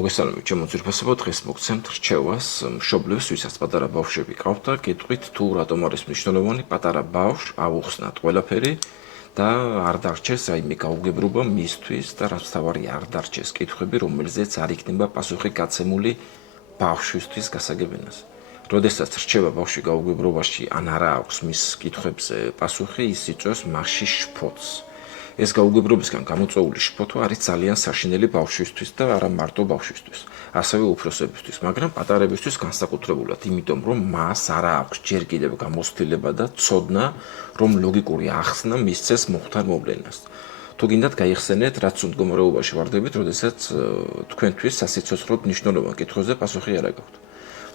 მოგესალმებით, ჩემო ძვირფასებო, დღეს მოგცემთ რჩევას მშობლებს, ვისაც პატარა ბავშვები ყავთ და გეტყვით თუ რატომ არის მნიშვნელოვანი პატარა ბავშვს ავუხსნათ ყველაფერი და არ დარჩეს რაიმე გაუგებრობა მისთვის და რაც თავარი არ დარჩეს კითხვები, რომელზეც არ იქნება პასუხი გაცემული ბავშვისთვის გასაგებენას. როდესაც რჩება ბავშვი გაუგებრობაში ან არა აქვს მის კითხვებზე პასუხი, ის იწვევს მასში შფოთს. ეს გაუგებრობისგან გამოწვეული შფოთვა არის ძალიან საშინელი ბავშვისთვის და არა მარტო ბავშვისთვის, ასევე უფროსებისთვის, მაგრამ პატარებისთვის განსაკუთრებულად, იმიტომ რომ მას არა აქვს ჯერ კიდევ გამოცდილება და ცოდნა, რომ ლოგიკური ახსნა მისცეს მოხდარ მოვლენას. თუ გინდათ გაიხსენეთ, რაც მდგომარეობაში ვარდებით, როდესაც თქვენთვის სასიცოცხლოდ მნიშვნელოვან კითხვებზე პასუხი არ გაქვთ.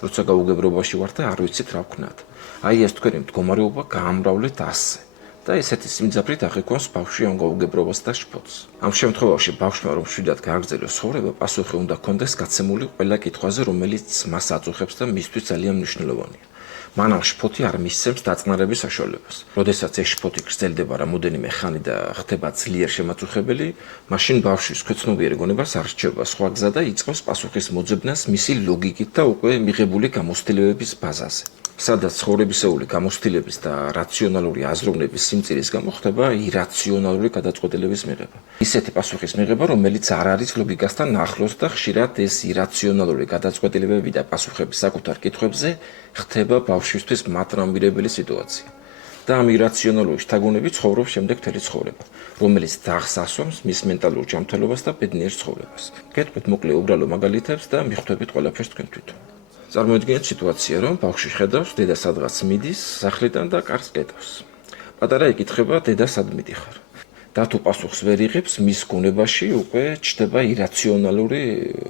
როცა გაუგებრობაში ვართ და არ ვიცით რა ვქნათ. აი ეს თქვენი მდგომარეობა გაამრავლეთ ასე. და ესეთი სიმძაფრით აღიქვამს ბავშვი ამ გაუგებრობას და შფოთს. ამ შემთხვევაში ბავშვმა რომ შვიდად გააგრძელოს ცხოვრება, პასუხი უნდა ჰქონდეს გაცემული ყველა კითხვაზე, რომელიც მას აწუხებს და მისთვის ძალიან მნიშვნელოვანია. მანამ შფოთი არ მისცემს დაწყნარების საშუალებას. როდესაც ეს შფოთი გრძელდება რამოდენიმე ხანი და ხდება ძლიერ შემაწუხებელი, მაშინ ბავშვის ქვეცნობიერი გონებას არ რჩება სხვა გზა და იწყებს პასუხის მოძებნას მისი ლოგიკით და უკვე მიღებული გამოცდილებების ბაზაზე. სადაც ცხოვრებისეული გამოცდილების და რაციონალური აზროვნების სიმწირის გამო ხდება ირაციონალური გადაწყვეტილების მიღება. ისეთი პასუხის მიღება, რომელიც არ არის ლოგიკასთან ახლოს და ხშირად ეს ირაციონალური გადაწყვეტილებები და პასუხები საკუთარ კითხვებზე ხდება ბავშვისთვის მათრამბირებელი სიტუაცია. და ამ ირაციონალური შთაგონებით ცხოვრობს შემდეგ მთელი ცხოვრება, რომელიც დახს ასვამს მის მენტალურ ჯანმრთელობას და ბედნიერ ცხოვრებას. გეტყვით მოკლე უბრალო მაგალითებს და მიხვდებით ყველაფერს თქვენ თვითონ. წარმოიდგინეთ სიტუაცია, რომ ბავშვი ხედავს, დედა სადღაც მიდის სახლიდან და კარს კეტავს. პატარა იკითხება, დედა სად მიდიხარ? და თუ პასუხს ვერ იღებს, მის გონებაში უკვე ჩნდება ირაციონალური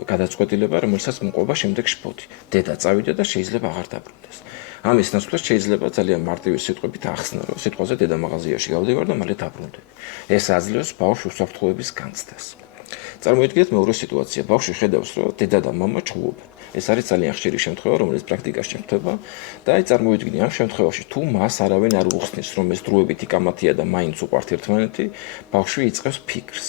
გადაწყვეტილება, რომელსაც მოყვება შემდეგ შფოთი. დედა წავიდა და შეიძლება აღარ დაბრუნდეს. ამის ნაცვლად შეიძლება ძალიან მარტივი სიტყვებით ახსნა, რომ სიტყვაზე დედა მაღაზიაში გავდივარ და მალე დაბრუნდები. ეს აძლევს ბავშვს უსაფრთხოების განცდას. წარმოიდგინეთ მეორე სიტუაცია, ბავშვი ხედავს, რომ დედა და მამა ჭუობენ. ეს არის ძალიან ხშირი შემთხვევა, რომელიც პრაქტიკაში ხდება და აი წარმოიდგინე ამ შემთხვევაში თუ მას არავინ არ უხსნის, რომ ეს დროებითი კამათია და მაინც უყვართ ერთმანეთი, ბავშვი იწყებს ფიქრს.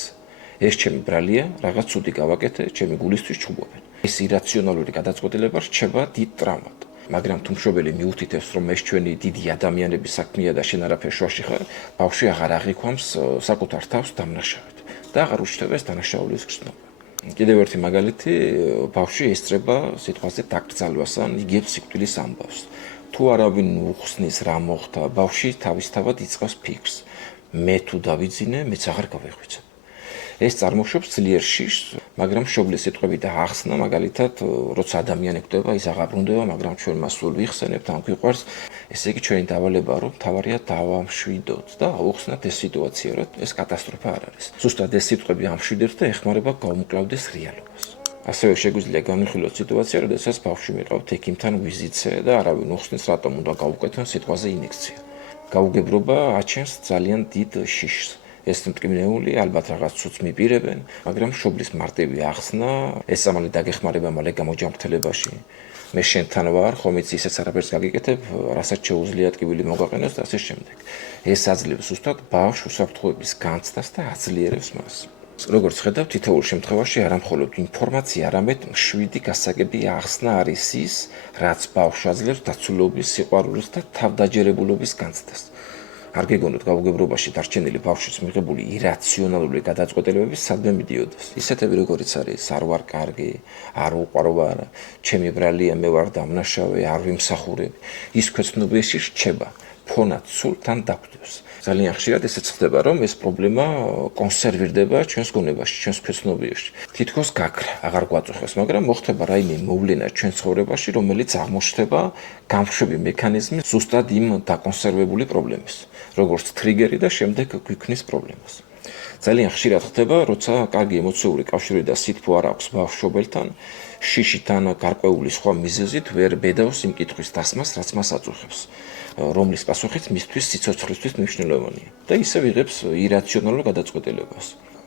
ეს ჩემი ბრალია, რაღაც ცუდი გავაკეთე, ჩემი გულისთვის ჭუობენ. ეს ირაციონალური გადაწყვეტილება რჩება დიდ ტრავმად. მაგრამ თუ მშობელი მიუთითებს, რომ ეს ჩვენი დიდი ადამიანების საქმეა და შენ არაფერ შუაში ხარ, ბავშვი აღარ აღიქვამს საკუთარ თავს დამნაშავედ და აღარ უჩნდება ეს დანაშაულის გრძნობა. კიდევ ერთი მაგალითი, ბავშვი ესწრება სიტყვაზე დაკრძალვას ან იგებს სიკვდილის ამბავს. თუ არავინ უხსნის რა მოხდა, ბავშვი თავისთავად იწყებს ფიქრს. მე თუ დავიძინე, მეც აღარ გავეღვიძე. ეს წარმოშობს ძლიერ შიშს, მაგრამ მშობლის სიტყვები და ახსნა, მაგალითად, როცა ადამიანი ხვდება, ის აღარ ბრუნდება, მაგრამ ჩვენ მას სულ ვიხსენებთ, ან გვიყვარს, ესე იგი ჩვენი დავალებაა, რომ თავარია დავამშვიდოთ და ავუხსნათ ეს სიტუაცია, რომ ეს კატასტროფა არ არის. ზუსტად ეს სიტყვები ამშვიდებს და ეხმარება გავუმკლავდეს რეალობას. ასევე შეგვიძლია განვიხილოთ სიტუაცია, როდესაც ბავშვი მიყავთ ექიმთან ვიზიტზე და არავინ უხსნის, რატომ უნდა გავუკეთონ სიტყვაზე ინექცია. გაუგებრობა აჩენს ძალიან დიდ შიშს. ეს მტკივნეული ალბათ რაღაც ცუდს მიპირებენ, მაგრამ მშობლის მარტივი ახსნა, ეს ამალი დაგეხმარება მალე გამოჯანმრთელებაში. მე შენთან ვარ, ხომ იცი ისეც არაფერს გაგიკეთებ, რასაც შეუძლია ტკივილი მოგაყენოს და ასე შემდეგ. ეს აძლევს ზუსტად ბავშვს უსაფრთხოების განცდას და აძლიერებს მას. როგორც ხედავთ, თითოეულ შემთხვევაში არა მხოლოდ ინფორმაცია, არამედ მშვიდი გასაგები ახსნა არის ის, რაც ბავშვს აძლევს დაცულობის, სიყვარულის და თავდაჯერებულობის განცდას. არ გეგონოთ გაუგებრობაში დარჩენილი ბავშვის მიღებული ირაციონალური გადაწყვეტილებები სადმე მიდიოდეს. ისეთები როგორიც არის, არ ვარ კარგი, არ უყვარვარ, ჩემი ბრალია, მე ვარ დამნაშავე, არ ვიმსახურებ. ის ქვეცნობიერში რჩება, ფონად სულ თან დაგვდევს. ძალიან ხშირად ესეც ხდება, რომ ეს პრობლემა კონსერვირდება ჩვენს გონებაში, ჩვენს ქვეცნობიერში. თითქოს გაქრა, აღარ გვაწუხებს, მაგრამ მოხდება რაიმე მოვლენა ჩვენ ცხოვრებაში, რომელიც აღმოჩნდება გამშვები მექანიზმი ზუსტად იმ დაკონსერვებული პრობლემის, როგორც ტრიგერი და შემდეგ გვიქმნის პრობლემას. ძალიან ხშირად ხდება, როცა კარგი ემოციური კავშირი და სითბო არ აქვს ბავშვ-მშობელთან, შიშიდან გარკვეული სხვა მიზეზით ვერ ბედავს იმ კითხვის დასმას, რაც მას აწუხებს, რომლის პასუხიც მისთვის სიცოცხლისთვის მნიშვნელოვანია და ისევ იღებს ირაციონალურ გადაწყვეტილებას.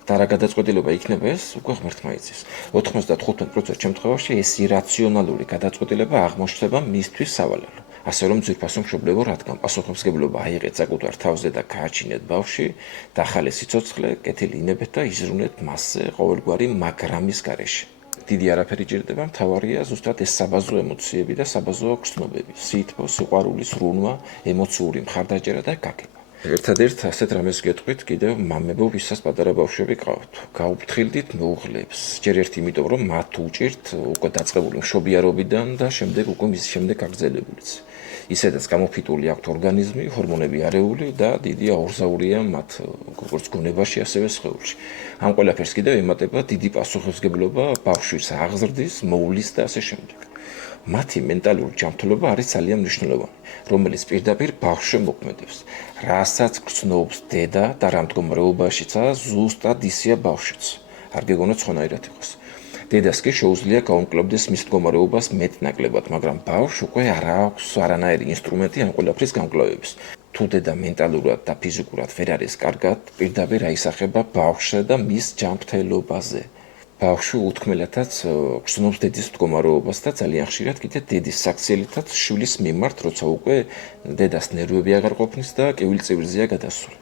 და რა გადაწყვეტილება იქნება ეს, უკვე ღმერთმა იცის. 95% შემთხვევაში ეს ირაციონალური გადაწყვეტილება აღმოჩნდება მისთვის სავალალო. ასე რომ ძვირფასო მშობლებო, რადგან პასუხისმგებლობა აიღეთ საკუთარ თავზე და გააჩინეთ ბავშვი, დახალეს სიცოცხლე, კეთილი ინებეთ და იზრუნეთ მასზე ყოველგვარი მაგრამის გარეშე. დიდი არაფერი ჭირდება, მთავარია ზუსტად ეს საბაზო ემოციები და საბაზო გრძნობები, სითბო, სიყვარული, სრულმა, ემოციური მხარდაჭერა და გაგება. ერთადერთ ასეთ რამეს გეტყვით კიდევ მამებო, ვისაც პატარა ბავშვები ყავთ. გაუფრთხილდით მეუღლებს. ჯერ ერთ იმიტომ, რომ მათ უჭირთ უკვე დაწყებული მშობიარობიდან და შემდეგ უკვე მის შემდეგ გაგრძელებულიც. ისედაც გამოფიტული აქვთ ორგანიზმი, ჰორმონები არეული და დიდი აურზაურია მათ როგორც გონებაში, ასევე სხეულში. ამ ყველაფერს კიდევ ემატება დიდი პასუხისმგებლობა ბავშვის აღზრდის, მოვლის და ასე შემდეგ. მათი მენტალური ჯანმრთელობა არის ძალიან მნიშვნელოვანი, რომელიც პირდაპირ ბავშვზე მოქმედებს. რასაც გრძნობს დედა და რა მდგომარეობაშიცაა ზუსტად ისეა ბავშვიც. არ გეგონოთ სხვანაირად იყოს. დედას კი შეუძლია გაუმკლავდეს მის მდგომარეობას მეტნაკლებად, მაგრამ ბავშვს უკვე არ აქვს არანაირი ინსტრუმენტი ამ ყველაფრის გამკლავების. თუ დედა მენტალურად და ფიზიკურად ვერ არის კარგად, პირდაპირ აისახება ბავშვზე და მის ჯანმრთელობაზე. ბავშვი უთქმელათაც გრძნობს დედის მდგომარეობას და ძალიან ხშირად კიდე დედის საქციელითაც შვილის მიმართ, როცა უკვე დედას ნერვები აღარ ყოფნის და კივილწივილზეა გადასული.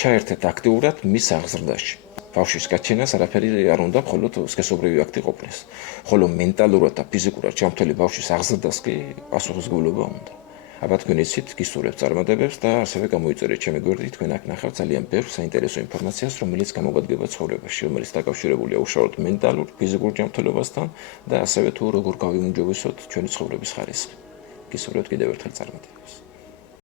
ჩაერთეთ აქტიურად მის აღზრდაში. ბავშვის გაჩენას არაფერი არ უნდა, მხოლოდ სქესობრივი აქტი ყოფნის. ხოლო მენტალურად და ფიზიკურად ჯანმრთელი ბავშვის აღზრდას კი პასუხისმგებლობა უნდა. აბა თქვენ იცით, გისურვებთ წარმატებებს და ასევე გამოიწერეთ ჩემი გვერდით, თქვენ აქ ნახავთ ძალიან ბევრ საინტერესო ინფორმაციას, რომელიც გამოგადგება ცხოვრებაში, რომელიც დაკავშირებულია უშუალოდ მენტალურ, ფიზიკურ ჯანმრთელობასთან და ასევე თუ როგორ გავიმუნჯობესოთ ჩვენი ცხოვრების ხარისხი. გისურვებთ კიდევ ერთხელ წარმატებებს.